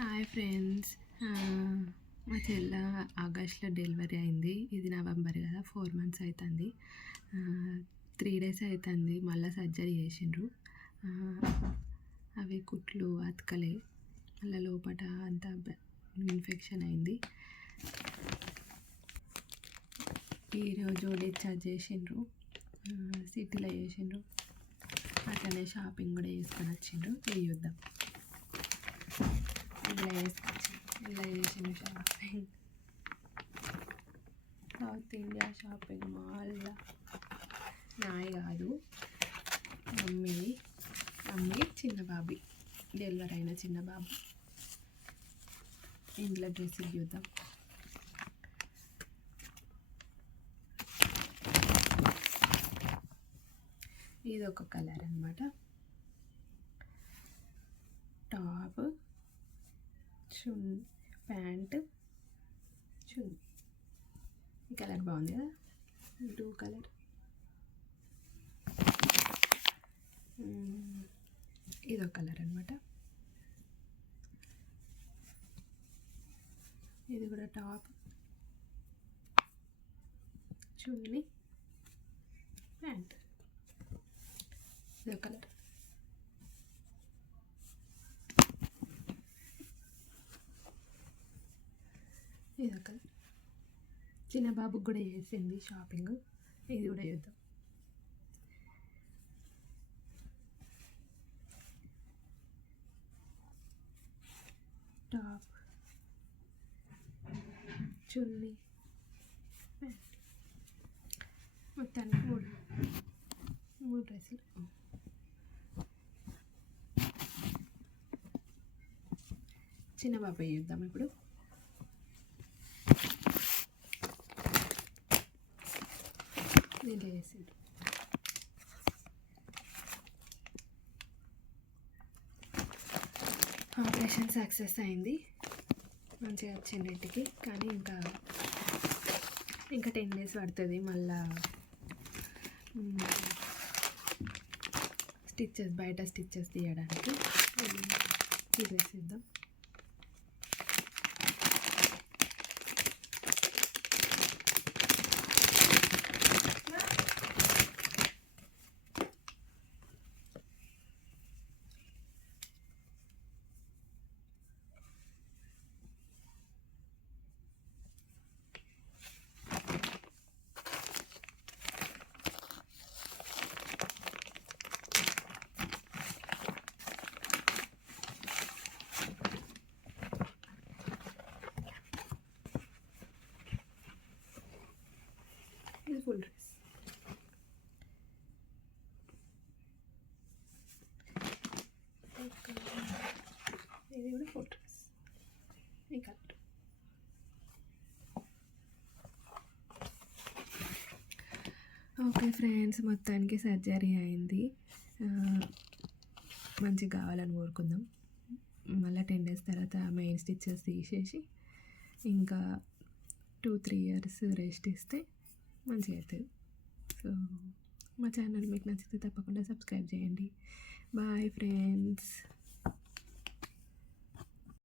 Hi friends. మా చెల్ల ఆగస్ట్లో డెలివరీ అయింది. ఇది నవంబర్ కదా, 4 months అవుతుంది. 3 days అవుతుంది మళ్ళీ సర్జరీ చేసిండ్రు. అవి కుట్లు అతకలే, మళ్ళీ లోపల అంతా ఇన్ఫెక్షన్ అయింది. ఈరోజు డిశ్చార్జ్ చేసిండ్రు, సిటీలో చేసిండ్రు. అట్లనే షాపింగ్ కూడా చేసుకొని వచ్చిండ్రు. చూద్దాం. ఇలా చేసిన షాపింగ్ సౌత్ ఇండియా షాపింగ్ మాల్లో నాయి కాదు, మమ్మీ చిన్న బాబు, డెలివరీ అయిన చిన్న బాబు. ఇంట్లో డ్రెస్సులు చూద్దాం. ఇది ఒక కలర్ అన్నమాట. టాప్, ప్యాంట్, చున్నీ. ఈ కలర్ బాగుంది కదా, బ్లూ కలర్. ఇదో కలర్ అనమాట. ఇది కూడా టాప్, చున్నీ, ప్యాంట్. ఇదో కలర్. ఇదో కలర్. చిన్న బాబుకి కూడా చేసింది షాపింగ్. ఇది కూడా చేద్దాం. టాప్, చున్నీ, ప్యాంట్. మొత్తానికి మూడు డ్రెస్సులు. చిన్న బాబు చూద్దాం ఇప్పుడు. దీంట్లో వేసిండు. ఆపరేషన్ సక్సెస్ అయింది, మంచిగా వచ్చింది ఇంటికి. కానీ ఇంకా 10 days పడుతుంది మళ్ళా బయట స్టిచ్చెస్ తీయడానికి. తీసేసిద్దాం. ఇది ఫుల్ డ్రెస్. ఇది కూడా ఫుల్ డ్రెస్. ఈ కలర్. ఓకే ఫ్రెండ్స్, మొత్తానికి సర్జరీ అయింది. మంచిగా కావాలని కోరుకుందాం. మళ్ళీ 10 days తర్వాత మెయిన్ స్టిచ్చెస్ తీసేసి ఇంకా 2-3 years రెస్ట్ ఇస్తే మంచిగా అవుతుంది. సో మా ఛానల్ మీకు నచ్చితే తప్పకుండా సబ్స్క్రైబ్ చేయండి. Bye friends.